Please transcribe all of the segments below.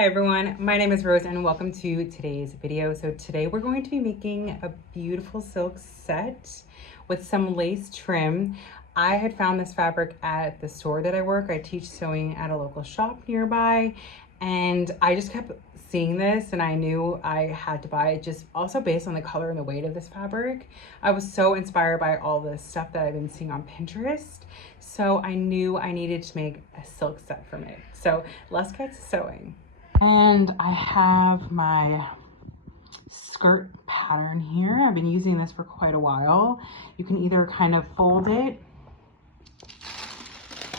Hi everyone, my name is Rose and welcome to today's video. So today we're going to be making a beautiful silk set with some lace trim. I had found this fabric at the store that I work. I teach sewing at a local shop nearby, and I just kept seeing this and I knew I had to buy it, just also based on the color and the weight of this fabric. I was so inspired by all the stuff that I've been seeing on Pinterest, so I knew I needed to make a silk set from it. So let's get to sewing. And I have my skirt pattern here. I've been using this for quite a while. You can either kind of fold it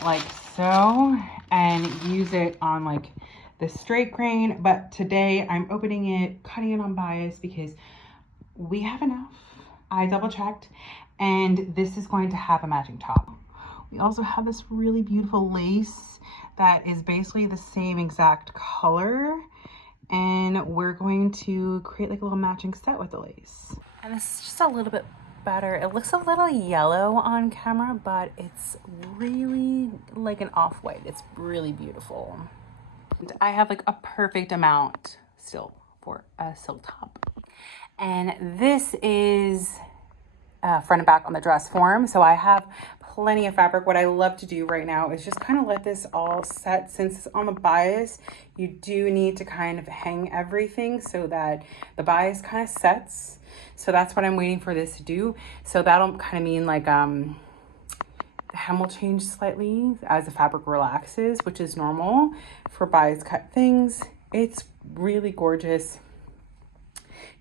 like so and use it on like the straight grain, but today I'm opening it, cutting it on bias because we have enough. I double checked, and this is going to have a matching top. We also have this really beautiful lace that is basically the same exact color, and we're going to create like a little matching set with the lace. And this is just a little bit better. It looks a little yellow on camera, but it's really like an off-white. It's really beautiful. And I have like a perfect amount still for a silk top. And this is front and back on the dress form. So I have plenty of fabric. What I love to do right now is just kind of let this all set. Since it's on the bias, you do need to kind of hang everything so that the bias kind of sets. So that's what I'm waiting for this to do. So that'll kind of mean like the hem will change slightly as the fabric relaxes, which is normal for bias cut things. It's really gorgeous.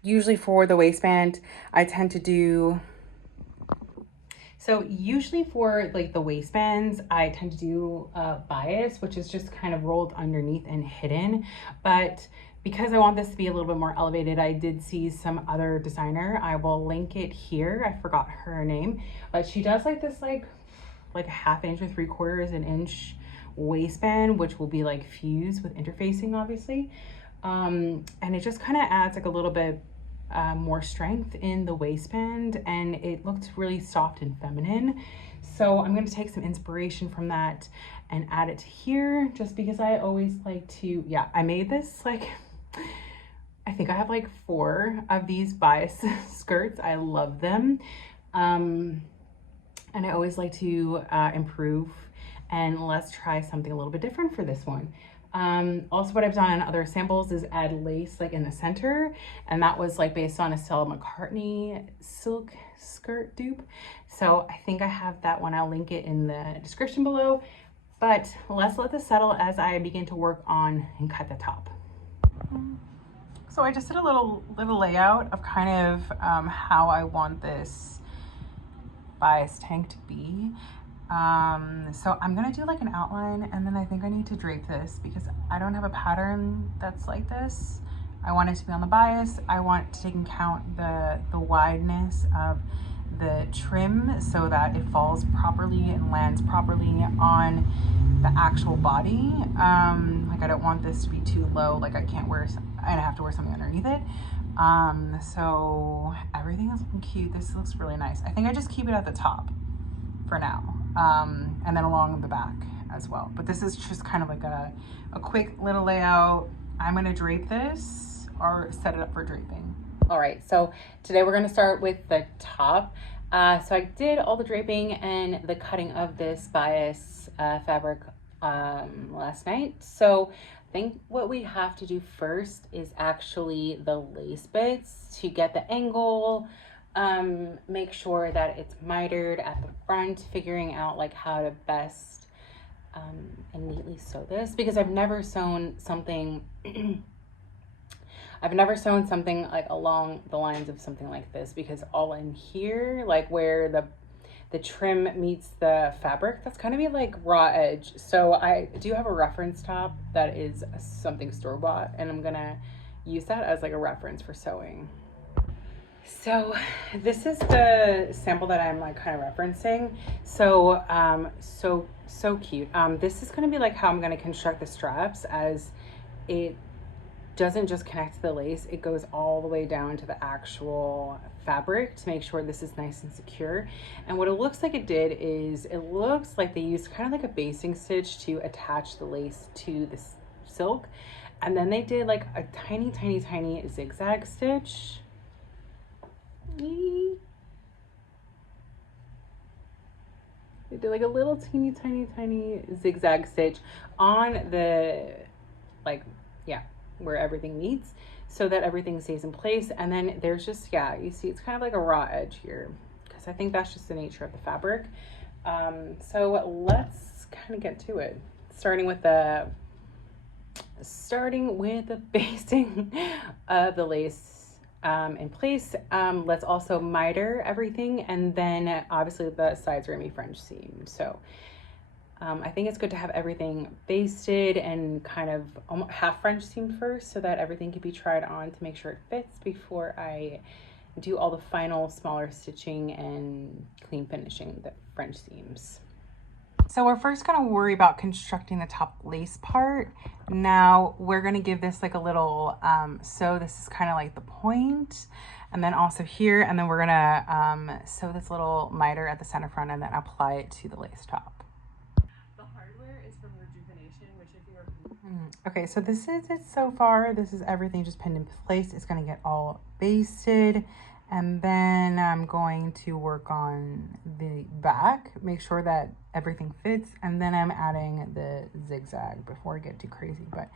Usually for the waistband, I tend to do, so usually for like the waistbands, I tend to do bias, which is just kind of rolled underneath and hidden. But because I want this to be a little bit more elevated, I did see some other designer. I will link it here. I forgot her name, but she does like this like a 1/2 inch or 3/4 an inch waistband, which will be like fused with interfacing, obviously. And it just kind of adds like a little bit more strength in the waistband, and it looked really soft and feminine. So I'm going to take some inspiration from that and add it to here, just because I always like to, yeah, I made this like, I think I have like 4 of these bias skirts. I love them. And I always like to improve, and let's try something a little bit different for this one. Also what I've done in other samples is add lace like in the center, and that was like based on a Stella McCartney silk skirt dupe. So I think I have that one. I'll link it in the description below, but let's let this settle as I begin to work on and cut the top. So I just did a little layout of kind of how I want this bias tank to be. So I'm gonna do like an outline, and then I think I need to drape this because I don't have a pattern that's like this. I want it to be on the bias. I want to take into account the wideness of the trim so that it falls properly and lands properly on the actual body. Like I don't want this to be too low, like I can't wear, I have to wear something underneath it. So everything is looking cute. This looks really nice. I think I just keep it at the top for now, and then along the back as well. But this is just kind of like a quick little layout. I'm gonna drape this or set it up for draping. All right, so today we're gonna start with the top. So I did all the draping and the cutting of this bias fabric last night. So I think what we have to do first is actually the lace bits to get the angle, make sure that it's mitered at the front, figuring out like how to best and neatly sew this, because I've never sewn something I've never sewn something like along the lines of something like this, because all in here, like where the trim meets the fabric, that's kind of be like raw edge. So I do have a reference top that is something store-bought, and I'm gonna use that as like a reference for sewing. So this is the sample that I'm like kind of referencing. So so cute. This is going to be like how I'm going to construct the straps, as it doesn't just connect to the lace, it goes all the way down to the actual fabric to make sure this is nice and secure. And what it looks like it did is, it looks like they used kind of like a basting stitch to attach the lace to this silk. And then they did like a tiny, tiny, tiny zigzag stitch. They did like a little teeny, tiny, tiny zigzag stitch on the, like, yeah, where everything meets, so that everything stays in place. And then there's just, yeah, you see it's kind of like a raw edge here, because I think that's just the nature of the fabric. So let's kind of get to it, starting with the basting of the lace in place. Let's also miter everything, and then obviously the sides are gonna be French seam. So I think it's good to have everything basted and kind of half French seamed first, so that everything can be tried on to make sure it fits before I do all the final smaller stitching and clean finishing the French seams. So we're first going to worry about constructing the top lace part. Now we're going to give this like a little sew. This is kind of like the point, and then also here, and then we're going to sew this little miter at the center front and then apply it to the lace top. The hardware is from Rejuvenation, which if you are... Okay, so this is it so far. This is everything just pinned in place. It's going to get all basted, and then I'm going to work on the back, make sure that everything fits, and then I'm adding the zigzag before I get too crazy. But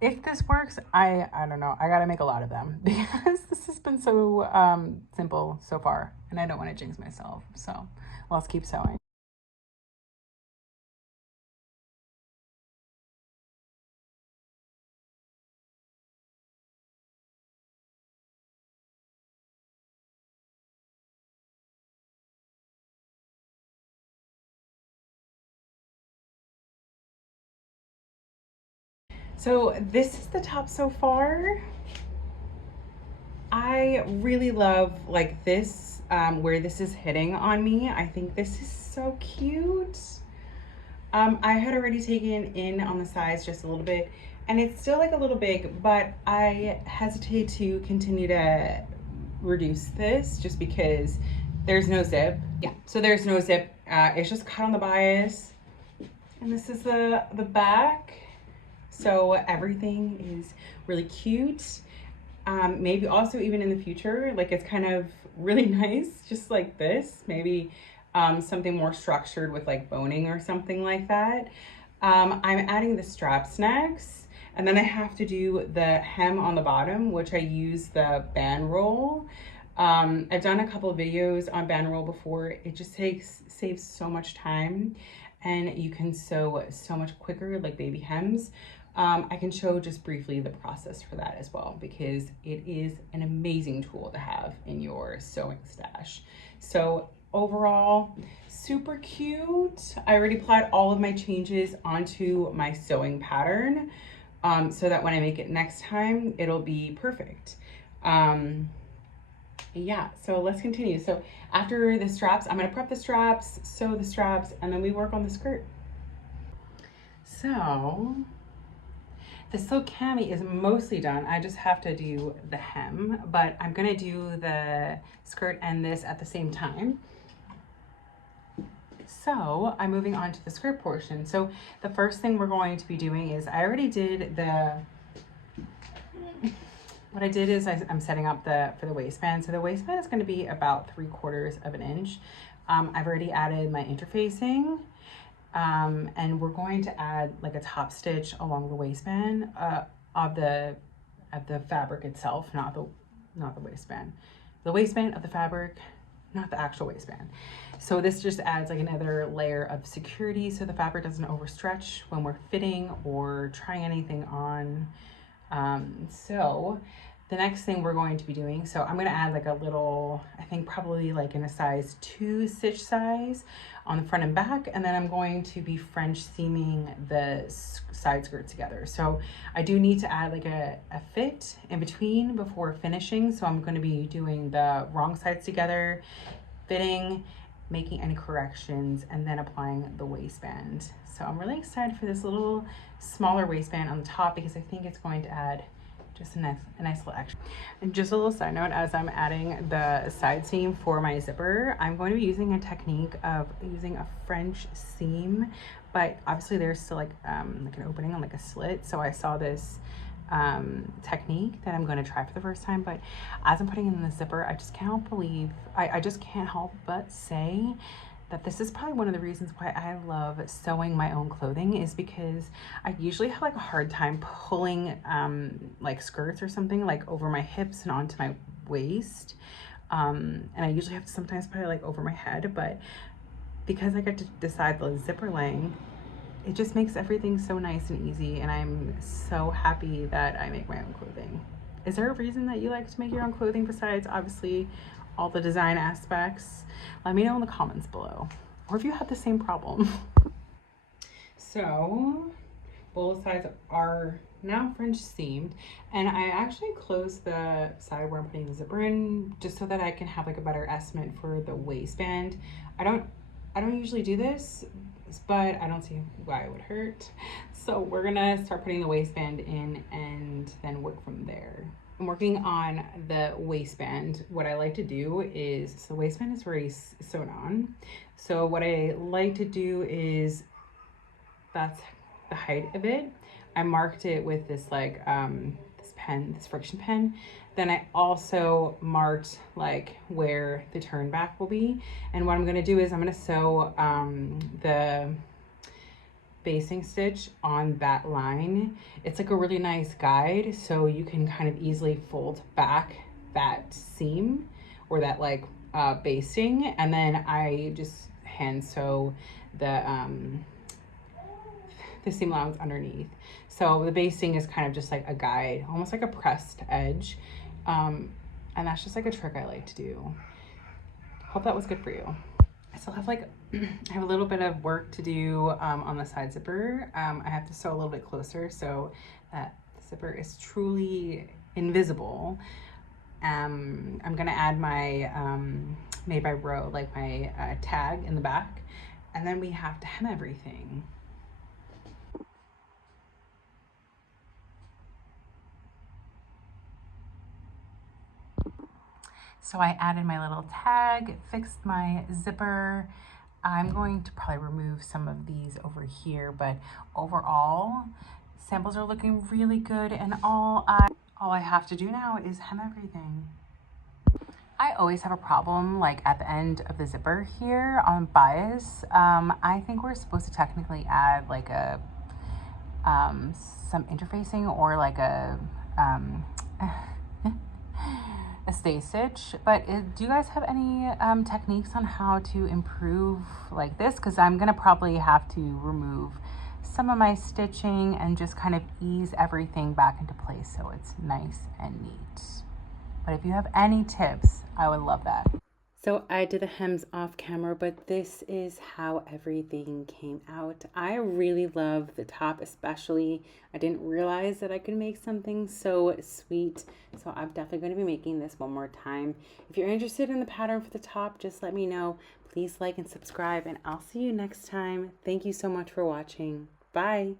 if this works, I don't know, I gotta make a lot of them because this has been so simple so far, and I don't want to jinx myself. So let's keep sewing. So this is the top so far. I really love like this, where this is hitting on me. I think this is so cute. I had already taken in on the sides just a little bit, and it's still like a little big, but I hesitate to continue to reduce this just because there's no zip. Yeah, so there's no zip. It's just cut on the bias. And this is the back. So everything is really cute. Maybe also even in the future, like it's kind of really nice, just like this, maybe something more structured with like boning or something like that. I'm adding the straps next, and then I have to do the hem on the bottom, which I use the band roll. I've done a couple of videos on band roll before. It just saves so much time, and you can sew so much quicker, like baby hems. I can show just briefly the process for that as well, because it is an amazing tool to have in your sewing stash. So overall, super cute. I already applied all of my changes onto my sewing pattern, so that when I make it next time, it'll be perfect. Yeah, so let's continue. So after the straps, I'm gonna prep the straps, sew the straps, and then we work on the skirt. So the silk cami is mostly done. I just have to do the hem, but I'm gonna do the skirt and this at the same time. So I'm moving on to the skirt portion. So the first thing we're going to be doing is, I already did what I did is I'm setting up for the waistband. So the waistband is gonna be about 3/4 of an inch. I've already added my interfacing. And we're going to add like a top stitch along the waistband of the fabric itself, not the waistband. The waistband of the fabric, not the actual waistband. So this just adds like another layer of security, so the fabric doesn't overstretch when we're fitting or trying anything on. So the next thing we're going to be doing, so I'm going to add like a little, I think probably like in a size 2 stitch size on the front and back, and then I'm going to be French seaming the side skirt together. So I do need to add like a fit in between before finishing, so I'm going to be doing the wrong sides together, fitting, making any corrections, and then applying the waistband. So I'm really excited for this little smaller waistband on the top, because I think it's going to add Just a nice little extra. And just a little side note, as I'm adding the side seam for my zipper, I'm going to be using a technique of using a French seam, but obviously there's still like an opening on like a slit. So I saw this technique that I'm going to try for the first time, but as I'm putting it in the zipper, I just can't believe, I just can't help but say that this is probably one of the reasons why I love sewing my own clothing, is because I usually have like a hard time pulling like skirts or something like over my hips and onto my waist. And I usually have to sometimes put it like over my head, but because I get to decide the zipper length, it just makes everything so nice and easy, and I'm so happy that I make my own clothing. Is there a reason that you like to make your own clothing besides obviously all the design aspects? Let me know in the comments below, or if you have the same problem. So both sides are now French seamed, and I actually closed the side where I'm putting the zipper in just so that I can have like a better estimate for the waistband. I don't usually do this, but I don't see why it would hurt. So we're gonna start putting the waistband in and then work from there. I'm working on the waistband. What I like to do is, so the waistband is already sewn on. So what I like to do is, that's the height of it. I marked it with this like this friction pen. Then I also marked like where the turn back will be. And what I'm gonna do is I'm gonna sew the basting stitch on that line. It's like a really nice guide, so you can kind of easily fold back that seam or that like basting, and then I just hand sew the seam allowance underneath. So the basting is kind of just like a guide, almost like a pressed edge. And that's just like a trick I like to do. Hope that was good for you. I still have like, I have a little bit of work to do on the side zipper. I have to sew a little bit closer so that the zipper is truly invisible. I'm gonna add my made by row, like my tag in the back, and then we have to hem everything. So I added my little tag, fixed my zipper. I'm going to probably remove some of these over here, but overall, samples are looking really good, and all I have to do now is hem everything. I always have a problem like at the end of the zipper here on bias. I think we're supposed to technically add like a some interfacing or like a a stay stitch, but do you guys have any techniques on how to improve like this? Because I'm gonna probably have to remove some of my stitching and just kind of ease everything back into place so it's nice and neat. But if you have any tips, I would love that. So I did the hems off camera, but this is how everything came out. I really love the top especially. I didn't realize that I could make something so sweet. So I'm definitely going to be making this one more time. If you're interested in the pattern for the top, just let me know. Please like and subscribe, and I'll see you next time. Thank you so much for watching. Bye.